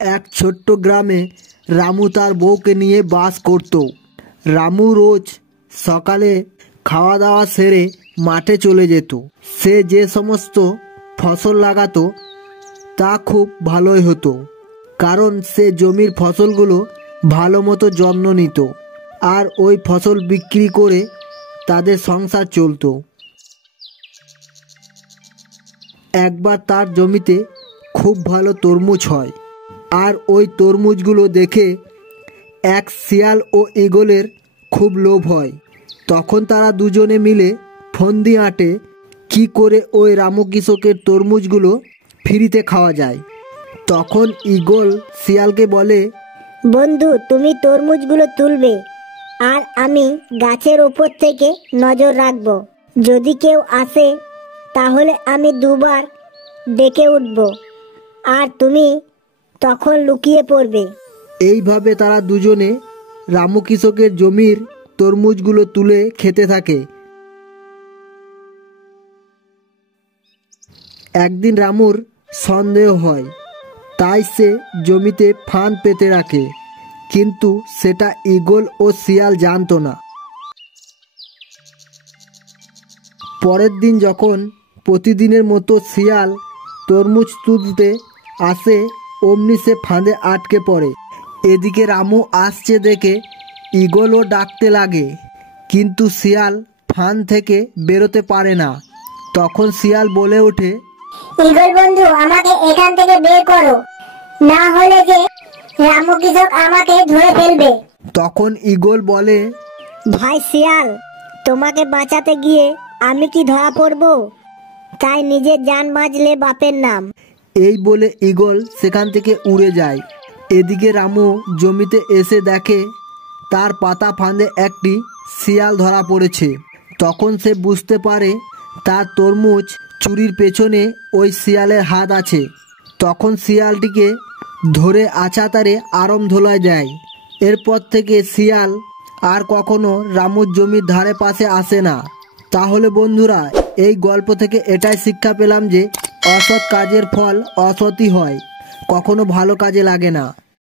এক ছোট্ট গ্রামে রামু তার বউকে নিয়ে বাস করত। রামু রোজ সকালে খাওয়া দাওয়া সেরে মাঠে চলে যেত। সে যে সমস্ত ফসল লাগাতো তা খুব ভালোই হতো, কারণ সে জমির ফসলগুলো ভালো মতো যত্ন নিত, আর ওই ফসল বিক্রি করে তাদের সংসার চলতো। একবার তার জমিতে খুব ভালো তরমুজ হয়, আর ওই তরমুজগুলো দেখে এক শিয়াল ও ঈগলের খুব লোভ হয়। তখন তারা দুজনে মিলে ফন্দি আঁটে কি করে ওই রামু কৃষকের তরমুজগুলো ফ্রিতে খাওয়া যায়। তখন ঈগল শিয়ালকে বলে, বন্ধু, তুমি তরমুজগুলো তুলবে আর আমি গাছের ওপর থেকে নজর রাখবো। যদি কেউ আসে তাহলে আমি দুবার ডেকে উঠব, আর তুমি তখন লুকিয়ে পড়বে। এইভাবে তারা দুজনে রামু কৃষকের জমির তরমুজগুলো তুলে খেতে থাকে। একদিন রামুর সন্দেহ হয়, তাই সে জমিতে ফাঁদ পেতে রাখে, কিন্তু সেটা ঈগল ও শিয়াল জানতো না। পরের দিন যখন প্রতিদিনের মতো শিয়াল তরমুজ তুলতে আসে, অমনি সে ফাঁদে আটকে পড়ে। এদিকে রামু আসছে দেখে ঈগলও ডাকতে লাগে, কিন্তু শিয়াল ফাঁদ থেকে বেরোতে পারে না। তখন শিয়াল বলে ওঠে, ঈগল বন্ধু, আমাকে এখান থেকে বের করো, না হলে যে রামু কৃষক আমাকে ধরে ফেলবে। তখন ঈগল বলে, ভাই শিয়াল, তোমাকে বাঁচাতে গিয়ে আমি কি ধরা পড়বো? তাই নিজের জান বাঁচলে বাপের নাম। এই বলে ঈগল সেখান থেকে উড়ে যায়। এদিকে রামু জমিতে এসে দেখে তার পাতা ফাঁদে একটি শিয়াল ধরা পড়েছে। তখন সে বুঝতে পারে তার তরমুজ চুরির পেছনে ওই শিয়ালের হাত আছে। তখন শিয়ালটিকে ধরে আছাতারে আরাম ধোলায় দেয়। এরপর থেকে শিয়াল আর কখনো রামুর জমির ধারে পাশে আসে না। তাহলে বন্ধুরা, এই গল্প থেকে এটাই শিক্ষা পেলাম যে অসৎ কাজের ফল অসৎই হয়, কখনো ভালো কাজে লাগে না।